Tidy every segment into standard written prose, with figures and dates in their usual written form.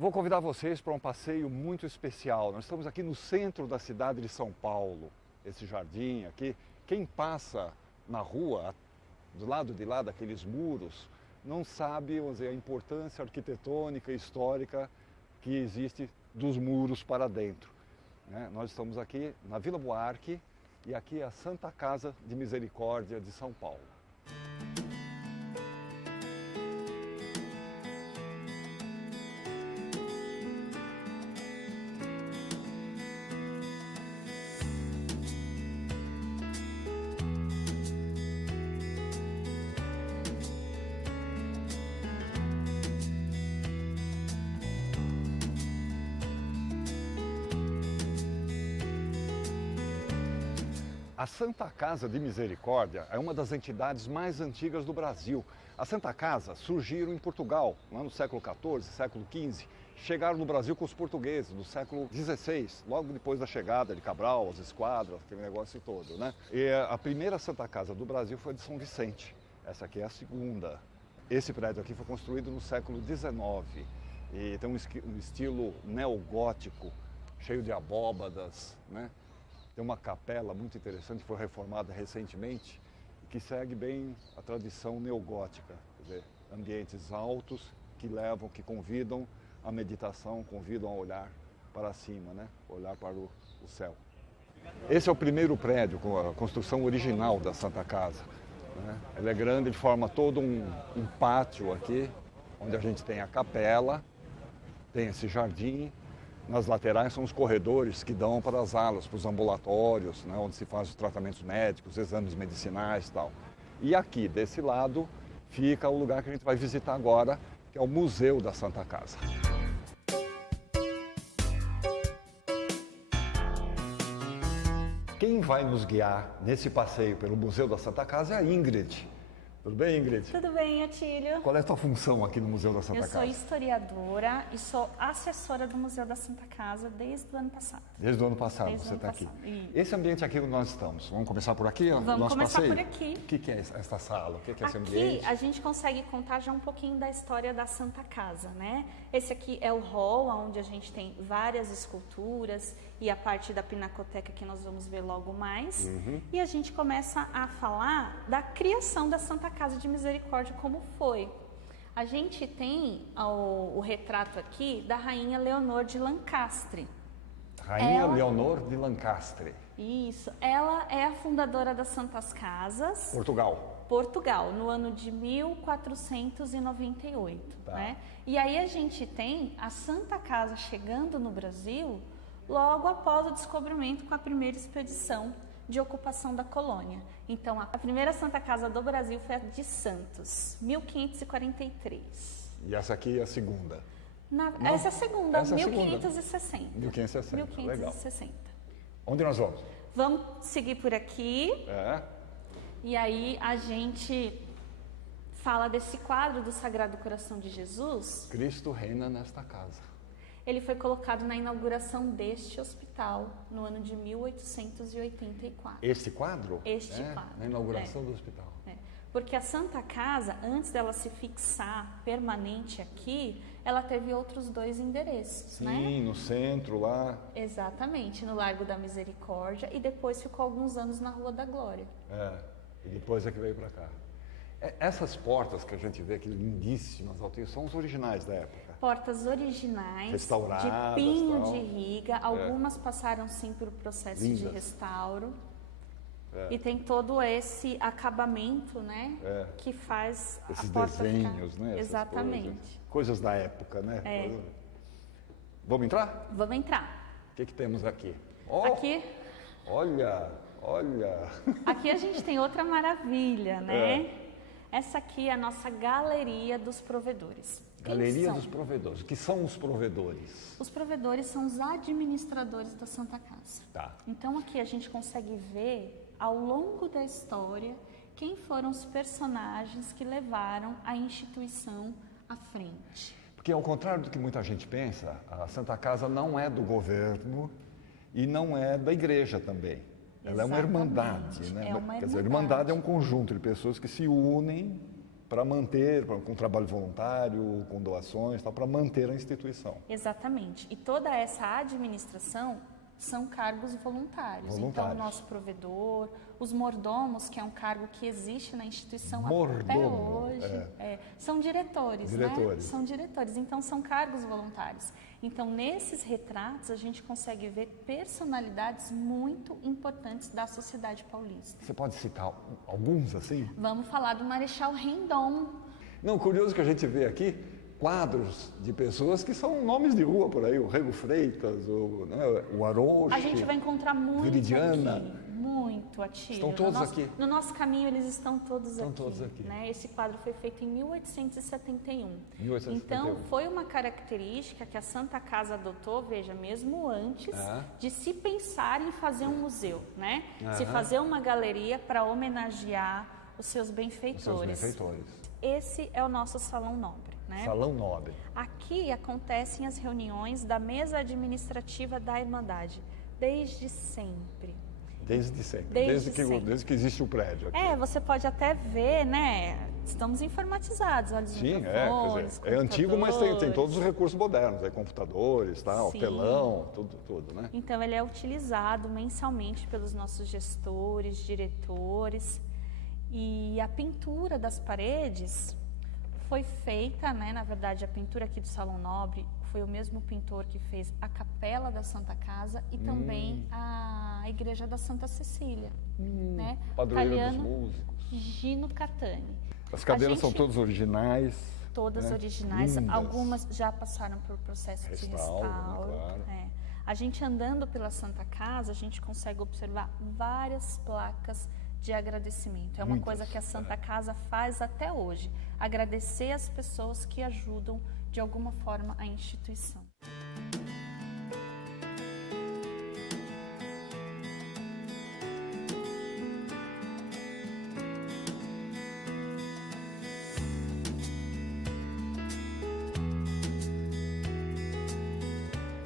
Vou convidar vocês para um passeio muito especial. Nós estamos aqui no centro da cidade de São Paulo. Esse jardim aqui, quem passa na rua, do lado de lá daqueles muros, não sabe, vamos dizer, a importância arquitetônica e histórica que existe dos muros para dentro. Nós estamos aqui na Vila Buarque e aqui é a Santa Casa de Misericórdia de São Paulo. A Santa Casa de Misericórdia é uma das entidades mais antigas do Brasil. A Santa Casa surgiram em Portugal, lá no século XIV, século XV. Chegaram no Brasil com os portugueses, no século XVI, logo depois da chegada de Cabral, as esquadras, aquele negócio todo, né? E a primeira Santa Casa do Brasil foi de São Vicente. Essa aqui é a segunda. Esse prédio aqui foi construído no século XIX e tem um estilo neogótico, cheio de abóbadas, né? Tem uma capela muito interessante que foi reformada recentemente e que segue bem a tradição neogótica, quer dizer, ambientes altos que convidam à meditação, convidam a olhar para cima, né? Olhar para o céu. Esse é o primeiro prédio com a construção original da Santa Casa, né? Ele é grande, ele forma todo um pátio aqui, onde a gente tem a capela, tem esse jardim. Nas laterais são os corredores que dão para as alas, para os ambulatórios, né, onde se faz os tratamentos médicos, exames medicinais e tal. E aqui, desse lado, fica o lugar que a gente vai visitar agora, que é o Museu da Santa Casa. Quem vai nos guiar nesse passeio pelo Museu da Santa Casa é a Ingrid. Tudo bem, Ingrid? Tudo bem, Atílio. Qual é a tua função aqui no Museu da Santa Casa? Eu sou historiadora e sou assessora do Museu da Santa Casa desde o ano passado. Desde o ano passado você está aqui. Esse ambiente aqui onde nós estamos, vamos começar por aqui? Vamos começar por aqui. O que é esta sala? O que é esse aqui, ambiente? Aqui a gente consegue contar já um pouquinho da história da Santa Casa, né? Esse aqui é o hall, onde a gente tem várias esculturas e a parte da pinacoteca que nós vamos ver logo mais. E a gente começa a falar da criação da Santa Casa de Misericórdia, como foi. A gente tem o retrato aqui da Rainha Leonor de Lancastre. Rainha Leonor de Lancastre. Isso. Ela é a fundadora das Santas Casas. Portugal, no ano de 1498. Tá. Né? E aí a gente tem a Santa Casa chegando no Brasil logo após o descobrimento com a primeira expedição de ocupação da colônia. Então, a primeira Santa Casa do Brasil foi a de Santos, 1543. E essa aqui é a segunda? Essa é a segunda, essa 1560. 1560, 1560. Legal. Onde nós vamos? Vamos seguir por aqui. É. E aí a gente fala desse quadro do Sagrado Coração de Jesus. Cristo reina nesta casa. Ele foi colocado na inauguração deste hospital no ano de 1884. Este quadro? Este quadro. Na inauguração do hospital. Porque a Santa Casa, antes dela se fixar permanente aqui, ela teve outros dois endereços, Sim, né? Sim, no centro lá. Exatamente, no Largo da Misericórdia e depois ficou alguns anos na Rua da Glória. E depois é que veio para cá. Essas portas que a gente vê aqui, lindíssimas, são os originais da época. Portas originais, restauradas, de pinho tal. de riga, algumas passaram sim por processo de restauro. E tem todo esse acabamento, né, que faz esses a porta desenhos, ficar... né? Exatamente. Coisas da época, né? Vamos entrar? Vamos entrar. O que temos aqui? Aqui... Olha! Aqui a gente tem outra maravilha, né? Essa aqui é a nossa Galeria dos Provedores. Galeria dos Provedores. O que são os provedores? Os provedores são os administradores da Santa Casa. Tá. Então aqui a gente consegue ver, ao longo da história, quem foram os personagens que levaram a instituição à frente. Porque ao contrário do que muita gente pensa, a Santa Casa não é do governo e não é da igreja também. Ela é uma irmandade, né? É uma Quer dizer, a irmandade. irmandade é um conjunto de pessoas que se unem para manter, com trabalho voluntário, com doações, para manter a instituição. Exatamente. E toda essa administração são cargos voluntários. Então, o nosso provedor, os mordomos, que é um cargo que existe na instituição até hoje, são diretores, né? São diretores, então são cargos voluntários. Então, nesses retratos, a gente consegue ver personalidades muito importantes da sociedade paulista. Você pode citar alguns, assim? Vamos falar do Marechal Rendon. Não, curioso que a gente vê aqui quadros de pessoas que são nomes de rua por aí, o Rego Freitas, o Arouche. A gente vai encontrar muito Viridiana. aqui, muito, Atílio. Estão todos aqui. No nosso caminho, eles estão todos aqui. Estão todos aqui. Né? Esse quadro foi feito em 1871. 1871. Então, foi uma característica que a Santa Casa adotou, veja, mesmo antes de se pensar em fazer um museu, né? Se fazer uma galeria para homenagear os seus benfeitores. Esse é o nosso Salão Nobre. Né? Salão Nobre. Aqui acontecem as reuniões da mesa administrativa da Irmandade, desde sempre. Desde sempre, desde que existe o prédio aqui. Você pode até ver, né? Estamos informatizados, olha os microfones, é antigo, mas tem todos os recursos modernos, computadores, tal, telão, tudo, né? Então, ele é utilizado mensalmente pelos nossos gestores, diretores, e a pintura das paredes foi feita, né? Na verdade, a pintura aqui do Salão Nobre foi o mesmo pintor que fez a Capela da Santa Casa e também a Igreja da Santa Cecília, né? Padroeiro dos músicos. Gino Catani. As cadeiras são todas originais. Todas originais. Lindas. Algumas já passaram por processo de restauro. Claro. A gente andando pela Santa Casa, a gente consegue observar várias placas de agradecimento. É uma coisa que a Santa Casa faz até hoje. Agradecer as pessoas que ajudam de alguma forma a instituição.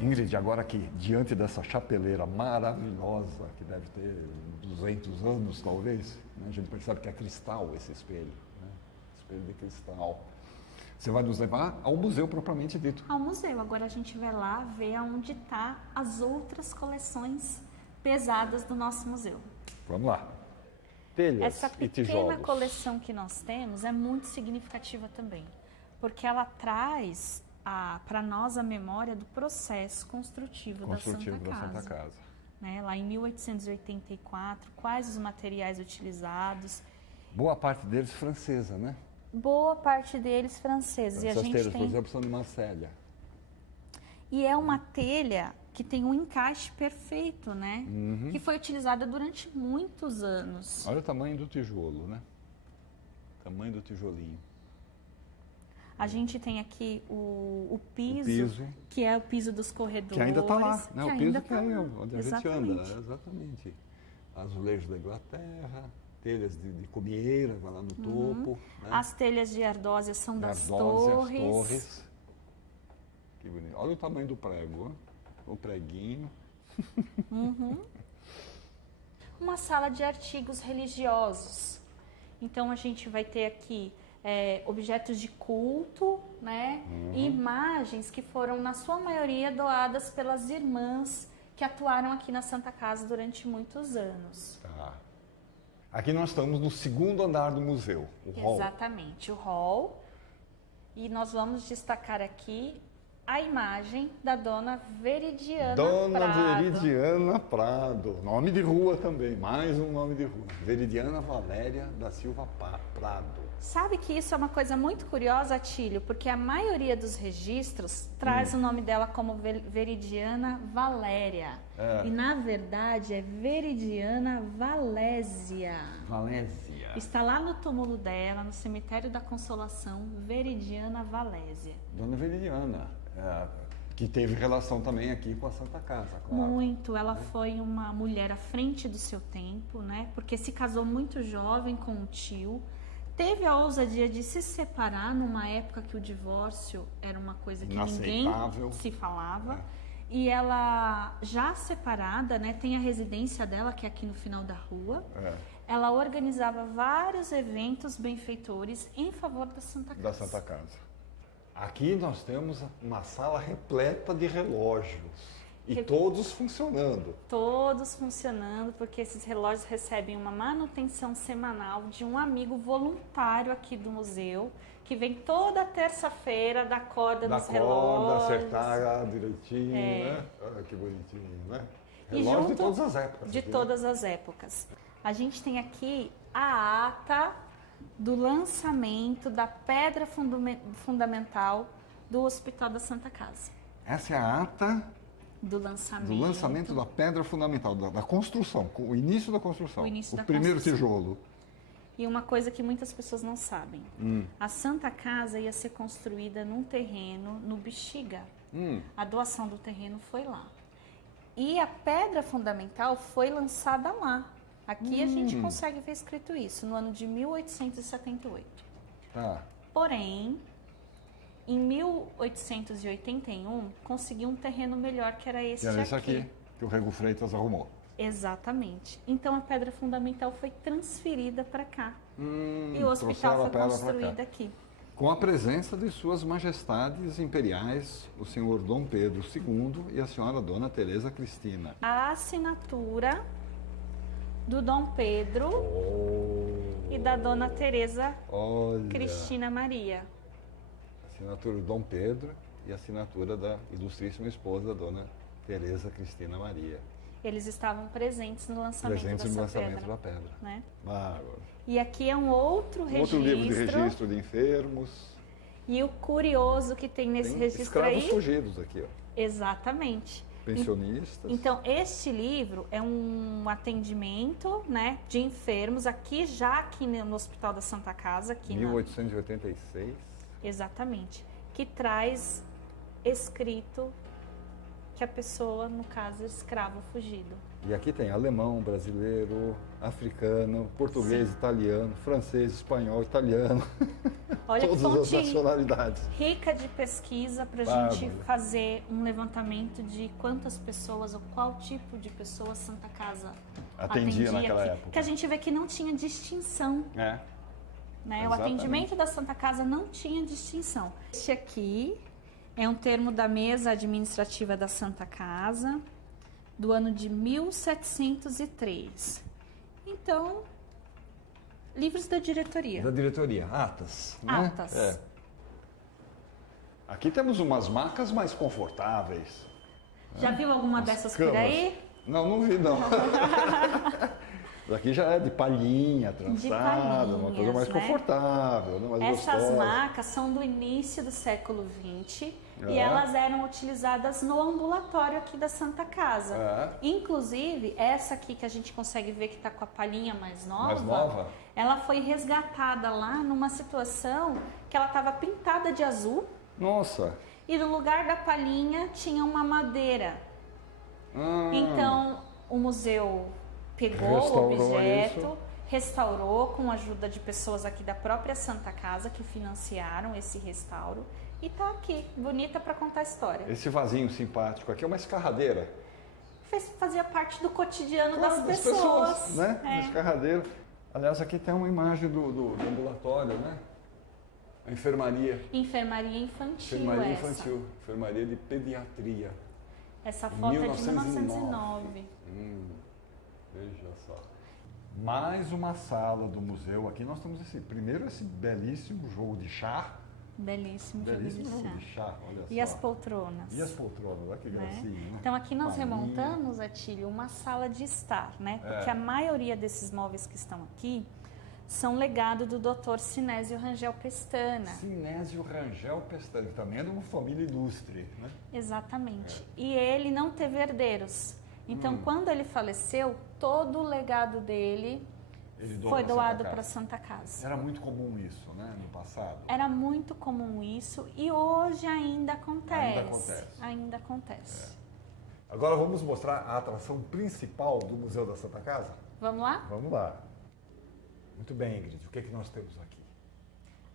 Ingrid, agora aqui, diante dessa chapeleira maravilhosa, que deve ter 200 anos talvez, né? A gente percebe que é cristal esse espelho, né? Espelho de cristal. Você vai nos levar ao museu propriamente dito. Ao museu. Agora a gente vai lá ver onde estão as outras coleções pesadas do nosso museu. Vamos lá. Telhas Essa e tijolos. pequena coleção que nós temos é muito significativa também, porque ela traz para nós a memória do processo construtivo da Santa Casa. Né? Lá em 1884, quais os materiais utilizados. Boa parte deles francesa, né? Boa parte deles franceses. Essas telhas, por exemplo, são de Marselha. E é uma telha que tem um encaixe perfeito, né? Que foi utilizada durante muitos anos. Olha o tamanho do tijolo, né? Tamanho do tijolinho. A gente tem aqui o piso, que é o piso dos corredores. Que ainda está lá, né? O piso que é onde a gente anda. Exatamente. Azulejos da Inglaterra, telhas de comieira, vai lá no topo. Né? As telhas de ardósia são das torres. Que bonito. Olha o tamanho do prego, o preguinho. Uma sala de artigos religiosos. Então, a gente vai ter aqui objetos de culto, né? E imagens que foram, na sua maioria, doadas pelas irmãs que atuaram aqui na Santa Casa durante muitos anos. Tá. Aqui nós estamos no segundo andar do museu, o hall. Exatamente, o hall. E nós vamos destacar aqui a imagem da Dona Veridiana Prado. Dona Veridiana Prado, nome de rua também, mais um nome de rua. Veridiana Valéria da Silva Prado. Sabe que isso é uma coisa muito curiosa, Atílio, porque a maioria dos registros traz o nome dela como Veridiana Valéria. E, na verdade, é Veridiana Valésia. Valésia. Está lá no túmulo dela, no Cemitério da Consolação, Veridiana Valésia. Dona Veridiana, que teve relação também aqui com a Santa Casa, claro. Muito. Ela foi uma mulher à frente do seu tempo, né? Porque se casou muito jovem com um tio. Teve a ousadia de se separar numa época que o divórcio era uma coisa que ninguém se falava. E ela, já separada, né, tem a residência dela, que é aqui no final da rua. ela organizava vários eventos benfeitores em favor da Santa Casa. Da Santa Casa. Aqui nós temos uma sala repleta de relógios. E todos funcionando. Todos funcionando, porque esses relógios recebem uma manutenção semanal de um amigo voluntário aqui do museu, que vem toda terça-feira, dá corda nos relógios. Acertar direitinho, né? Ah, que bonitinho, né? Relógio de todas as épocas. De todas as épocas. A gente tem aqui a ata do lançamento da pedra fundamental do Hospital da Santa Casa. Essa é a ata do lançamento da pedra fundamental, da construção, o início da construção. O primeiro tijolo. E uma coisa que muitas pessoas não sabem. A Santa Casa ia ser construída num terreno no Bexiga. A doação do terreno foi lá. E a pedra fundamental foi lançada lá. Aqui a gente consegue ver escrito isso, no ano de 1878. Porém, em 1881, conseguiu um terreno melhor, que era esse aqui. Era esse aqui, que o Rego Freitas arrumou. Exatamente. Então, a pedra fundamental foi transferida para cá. E o hospital foi construído aqui. Com a presença de suas majestades imperiais, o senhor Dom Pedro II e a senhora Dona Teresa Cristina. A assinatura do Dom Pedro e da Dona Teresa Cristina Maria. Assinatura do Dom Pedro e assinatura da ilustríssima esposa, Dona Teresa Cristina Maria. Eles estavam presentes no lançamento da pedra. Né? Bárbaro. E aqui é um outro registro. Outro livro de registro de enfermos. E o curioso que tem nesse registro escravos fugidos aqui, ó. Exatamente. Pensionistas. Então, este livro é um atendimento, né, de enfermos aqui no Hospital da Santa Casa. Aqui 1886. Exatamente. Que traz escrito que a pessoa, no caso, é escravo fugido. E aqui tem alemão, brasileiro, africano, português, italiano, francês, espanhol, italiano. Olha todas as nacionalidades. Rica de pesquisa para a gente fazer um levantamento de quantas pessoas ou qual tipo de pessoa Santa Casa atendia naquela época. Que a gente vê que não tinha distinção. Né? O atendimento da Santa Casa não tinha distinção. Este aqui é um termo da mesa administrativa da Santa Casa, do ano de 1703. Então, livros da diretoria. Da diretoria, atas. Atas. Né? Aqui temos umas macas mais confortáveis. Já viu alguma dessas por aí? Não vi não. Daqui já é de palhinha, trançada, uma coisa mais confortável, mais Essas gostosa. macas são do início do século XX e elas eram utilizadas no ambulatório aqui da Santa Casa. Inclusive, essa aqui que a gente consegue ver que está com a palhinha mais nova, ela foi resgatada lá numa situação que ela estava pintada de azul. Nossa! E no lugar da palhinha tinha uma madeira. Então, o museu pegou o objeto, restaurou com a ajuda de pessoas aqui da própria Santa Casa que financiaram esse restauro e tá aqui, bonita para contar a história. Esse vasinho simpático aqui é uma escarradeira. Fazia parte do cotidiano das pessoas, né? Uma escarradeira. Aliás, aqui tem uma imagem do ambulatório, né? A enfermaria. Enfermaria infantil. Enfermaria de pediatria. Essa foto é de 1909. Veja só. Mais uma sala do museu. Aqui nós temos esse belíssimo jogo de chá. Belíssimo jogo de chá. Olha e só. As poltronas. E as poltronas, olha que gracinha. Né? Então aqui nós remontamos, Atílio, uma sala de estar, né? Porque a maioria desses móveis que estão aqui são legado do Dr. Sinésio Rangel Pestana. Sinésio Rangel Pestana, que também é de uma família ilustre, né? Exatamente. E ele não teve herdeiros. Então, quando ele faleceu, todo o legado dele foi doado para a Santa Casa. Era muito comum isso, né, no passado? Era muito comum isso e hoje ainda acontece. Ainda acontece. Agora vamos mostrar a atração principal do Museu da Santa Casa? Vamos lá? Vamos lá. Muito bem, Ingrid. O que é que nós temos aqui?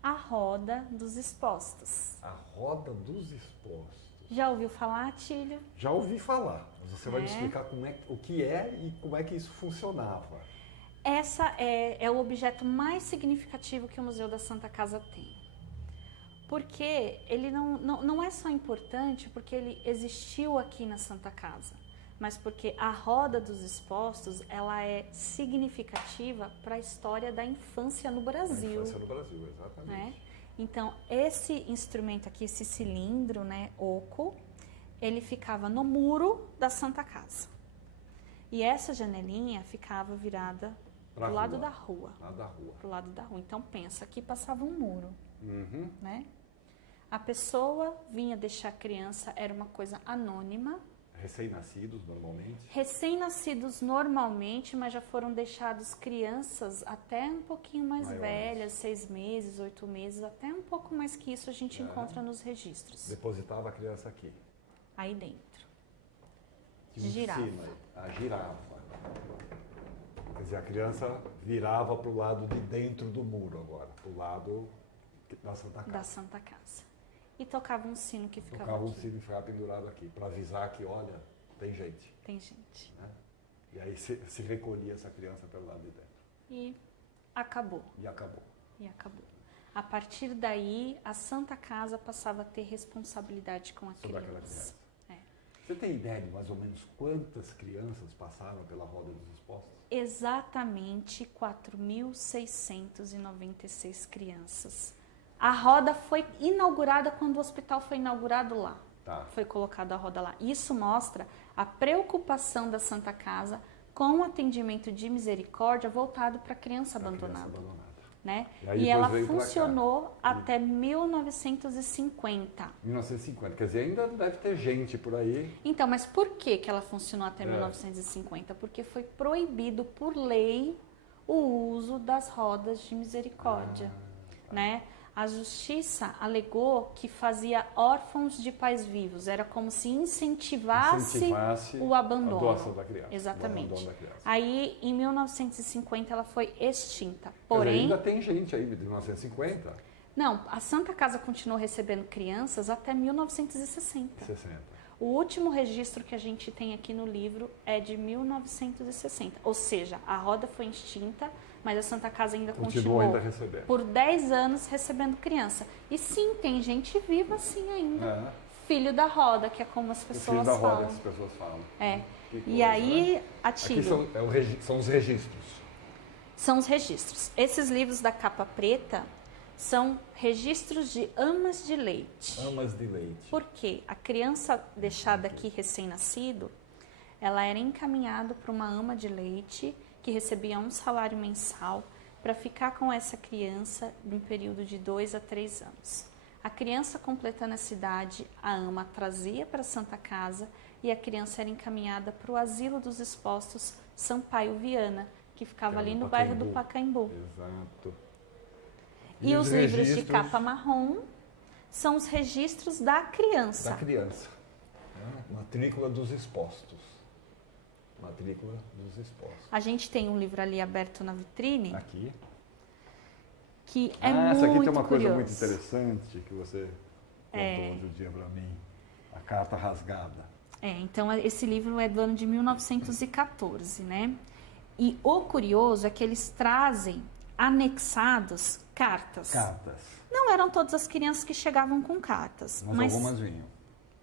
A roda dos expostos. A roda dos expostos. Já ouviu falar, Atílio? Já ouvi falar, mas você vai me explicar o que é e como é que isso funcionava. Essa é o objeto mais significativo que o Museu da Santa Casa tem. Porque ele não é só importante porque ele existiu aqui na Santa Casa, mas porque a roda dos expostos, ela é significativa para a história da infância no Brasil. A infância no Brasil, exatamente. Né? Então, esse instrumento aqui, esse cilindro, né, oco, ele ficava no muro da Santa Casa. E essa janelinha ficava virada pro lado da rua. Pro lado da rua. Então, pensa, aqui passava um muro, né? A pessoa vinha deixar a criança, era uma coisa anônima. Recém-nascidos, normalmente? Recém-nascidos, normalmente, mas já foram deixados crianças até um pouquinho mais velhas, 6 meses, 8 meses, até um pouco mais que isso a gente encontra nos registros. Depositava a criança aqui? Aí dentro. Girava. Girava. Quer dizer, a criança virava para o lado de dentro do muro agora, para o lado da Santa Casa. Da Santa Casa. E tocava um sino que ficava Tocava um aqui. sino que ficava pendurado aqui, para avisar que, olha, tem gente. Tem gente. Né? E aí se recolhia essa criança pelo lado de dentro. E acabou. E acabou. A partir daí, a Santa Casa passava a ter responsabilidade com a Sobre aquela criança. criança. Você tem ideia de mais ou menos quantas crianças passaram pela roda dos expostos? Exatamente 4.696 crianças. A roda foi inaugurada quando o hospital foi inaugurado lá. Tá. Foi colocada a roda lá. Isso mostra a preocupação da Santa Casa com o atendimento de misericórdia voltado para a criança abandonada. Né? E ela funcionou até 1950. 1950, quer dizer, ainda deve ter gente por aí. Então, mas por que ela funcionou até 1950? Porque foi proibido por lei o uso das rodas de misericórdia, né? A justiça alegou que fazia órfãos de pais vivos, era como se incentivasse o abandono. A doação da criança. Exatamente. O abandono da criança. Aí, em 1950, ela foi extinta. Porém, ainda tem gente aí de 1950? Não, a Santa Casa continuou recebendo crianças até 1960. 60. O último registro que a gente tem aqui no livro é de 1960. Ou seja, a roda foi extinta, mas a Santa Casa ainda continuou ainda recebendo. Por 10 anos recebendo criança. E sim, tem gente viva assim ainda. Filho da roda, que é como as pessoas falam. Filho da roda, que as pessoas falam. E aí, né? Atílio... Aqui são os registros. São os registros. Esses livros da capa preta são registros de amas de leite. Amas de leite. Por quê? A criança deixada aqui recém-nascido, ela era encaminhada para uma ama de leite que recebia um salário mensal para ficar com essa criança num período de 2 a 3 anos. A criança completando essa idade, a ama trazia para a Santa Casa e a criança era encaminhada para o Asilo dos Expostos Sampaio Viana, que ficava ali no bairro do Pacaembu. Exato. E os livros de capa marrom são os registros da criança. Da criança. Matrícula dos expostos. Matrícula dos expostos. A gente tem um livro ali aberto na vitrine. Aqui. Que é muito essa aqui tem uma curioso. coisa muito interessante que você contou outro dia para mim. A carta rasgada. Então esse livro é do ano de 1914, né? E o curioso é que eles trazem anexados cartas. Não eram todas as crianças que chegavam com cartas, mas algumas vinham.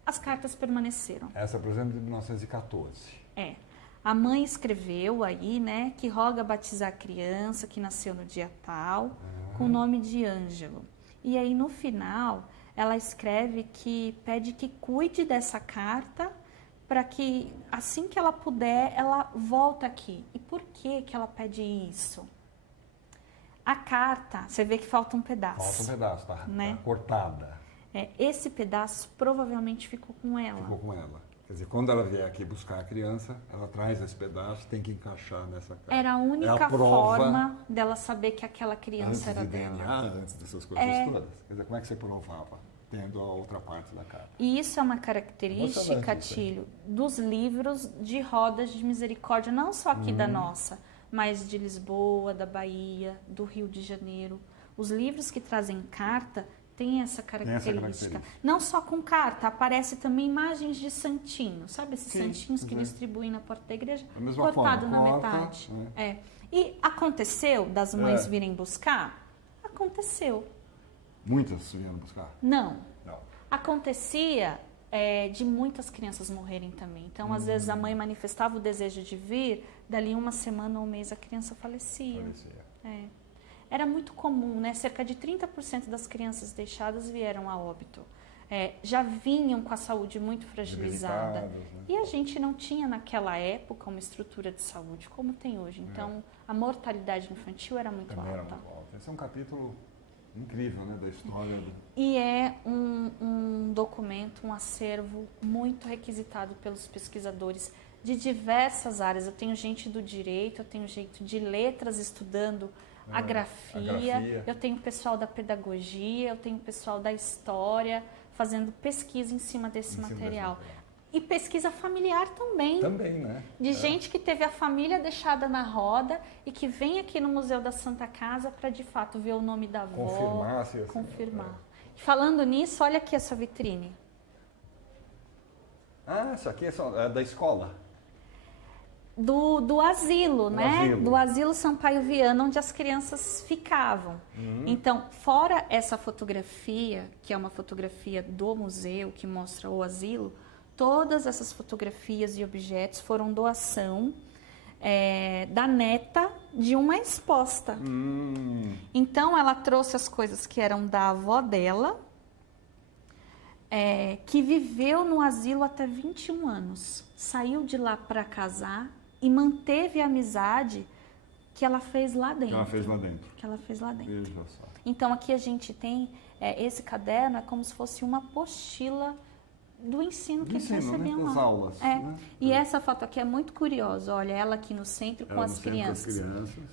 As cartas permaneceram. Essa, por exemplo, de 1914. A mãe escreveu aí, né, que roga batizar a criança que nasceu no dia tal, com o nome de Ângelo. E aí no final ela escreve que pede que cuide dessa carta para que assim que ela puder, ela volta aqui. E por que ela pede isso? A carta, você vê que falta um pedaço. Falta um pedaço, tá cortada. Esse pedaço provavelmente ficou com ela. Ficou com ela. Quer dizer, quando ela vier aqui buscar a criança, ela traz esse pedaço, tem que encaixar nessa carta. Era a única forma dela saber que aquela criança era dela. Antes de DNA, antes dessas coisas todas. Quer dizer, como é que você provava? Tendo a outra parte da carta. E isso é uma característica, Tílio, dos livros de rodas de misericórdia, não só aqui da nossa, mas de Lisboa, da Bahia, do Rio de Janeiro. Os livros que trazem carta tem essa característica. Não só com carta, aparece também imagens de santinho. Sabe esses santinhos que distribuem na porta da igreja? Cortado na metade. E aconteceu das mães virem buscar? Aconteceu. Muitas vieram buscar? Não. Acontecia de muitas crianças morrerem também. Então, às vezes, a mãe manifestava o desejo de vir, dali uma semana ou um mês a criança falecia. Era muito comum, né? Cerca de 30% das crianças deixadas vieram a óbito. Já vinham com a saúde muito fragilizada. Né? E a gente não tinha naquela época uma estrutura de saúde como tem hoje. Então, a mortalidade infantil era muito alta. Era muito alta. Esse é um capítulo incrível, né, da história. E é um documento, um acervo muito requisitado pelos pesquisadores de diversas áreas. Eu tenho gente do direito, eu tenho gente de letras estudando a grafia, eu tenho pessoal da pedagogia, eu tenho pessoal da história fazendo pesquisa em cima desse material. E pesquisa familiar também. Também, né? De gente que teve a família deixada na roda e que vem aqui no Museu da Santa Casa para, de fato, ver o nome da avó. Confirmar. Falando nisso, olha aqui essa vitrine. Isso aqui é da escola? Do asilo, né? Do asilo Sampaio Viana, onde as crianças ficavam. Então, fora essa fotografia, que é uma fotografia do museu, que mostra o asilo, todas essas fotografias e objetos foram doação da neta de uma exposta. Então, ela trouxe as coisas que eram da avó dela, que viveu no asilo até 21 anos. Saiu de lá para casar e manteve a amizade que ela fez lá dentro. Que ela fez lá dentro. Veja só. Então, aqui a gente tem esse caderno, é como se fosse uma apostila do ensino que eles recebiam lá. Das aulas. Né? E essa foto aqui é muito curiosa. Olha, ela aqui no centro com as crianças.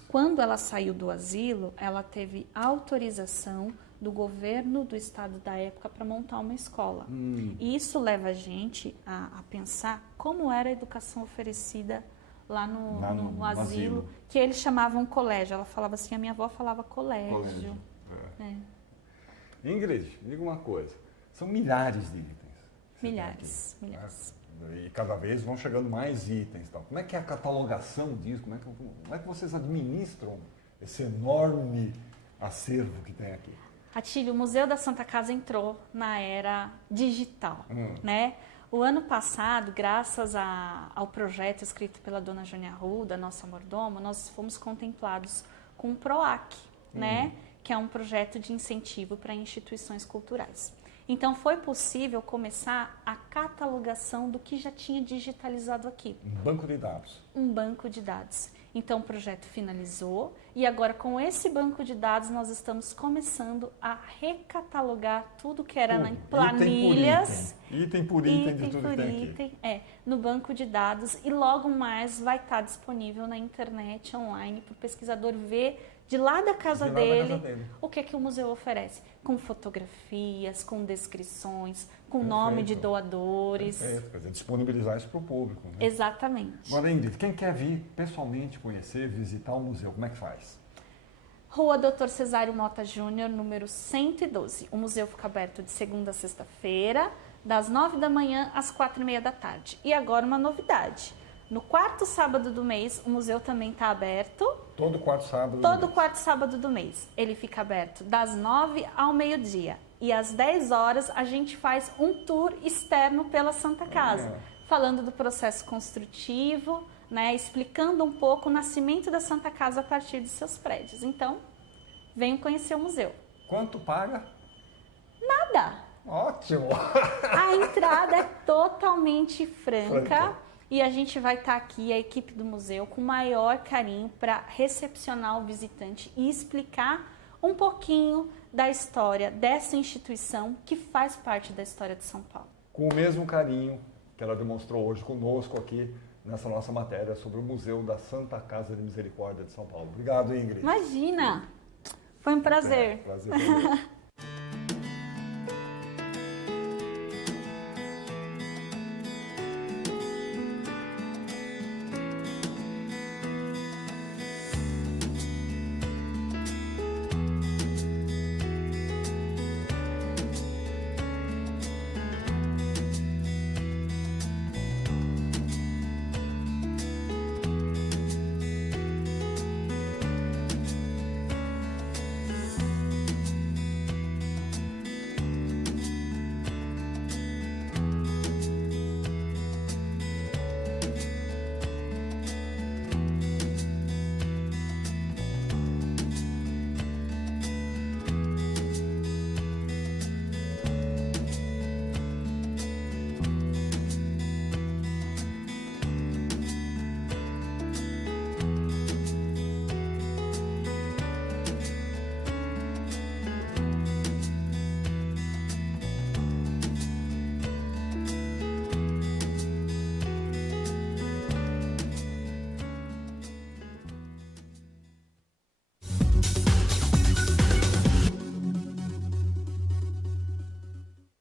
Quando ela saiu do asilo, ela teve autorização do governo do estado da época para montar uma escola. E isso leva a gente a pensar como era a educação oferecida lá no asilo, que eles chamavam colégio. Ela falava assim, a minha avó falava colégio. Ingrid, diga uma coisa. São milhares de itens. Milhares. E cada vez vão chegando mais itens. Tal. Como é que é a catalogação disso? Como é que vocês administram esse enorme acervo que tem aqui? Atílio, o Museu da Santa Casa entrou na era digital, né? O ano passado, graças ao projeto escrito pela dona Jônia Arruda, nossa mordomo, nós fomos contemplados com o PROAC, né? Que é um projeto de incentivo para instituições culturais. Então, foi possível começar a catalogação do que já tinha digitalizado aqui. Um banco de dados. Um banco de dados. Então, o projeto finalizou e agora, com esse banco de dados, nós estamos começando a recatalogar tudo que era em planilhas. Item por item de tudo que tem aqui. No banco de dados, e logo mais vai estar disponível na internet, online, para o pesquisador ver de lá da casa dele o que o museu oferece, com fotografias, com descrições, com nome de doadores. Quer dizer, disponibilizar isso para o público. Né? Exatamente. Agora, Ingrid, quem quer vir pessoalmente conhecer, visitar o museu, como é que faz? Rua Dr. Cesário Mota Júnior, número 112. O museu fica aberto de segunda a sexta-feira, das 9 da manhã às 4h30 da tarde. E agora uma novidade. No quarto sábado do mês, o museu também está aberto. Todo quarto sábado Todo quarto sábado do mês. Ele fica aberto das 9 ao meio-dia. E às 10 horas a gente faz um tour externo pela Santa Casa, falando do processo construtivo, né, explicando um pouco o nascimento da Santa Casa a partir de seus prédios. Então, venham conhecer o museu. Quanto paga? Nada. Ótimo! A entrada é totalmente franca. E a gente vai estar aqui, a equipe do museu, com o maior carinho para recepcionar o visitante e explicar um pouquinho da história dessa instituição que faz parte da história de São Paulo. Com o mesmo carinho que ela demonstrou hoje conosco aqui nessa nossa matéria sobre o Museu da Santa Casa de Misericórdia de São Paulo. Obrigado, Ingrid. Imagina! Foi um prazer. Prazer.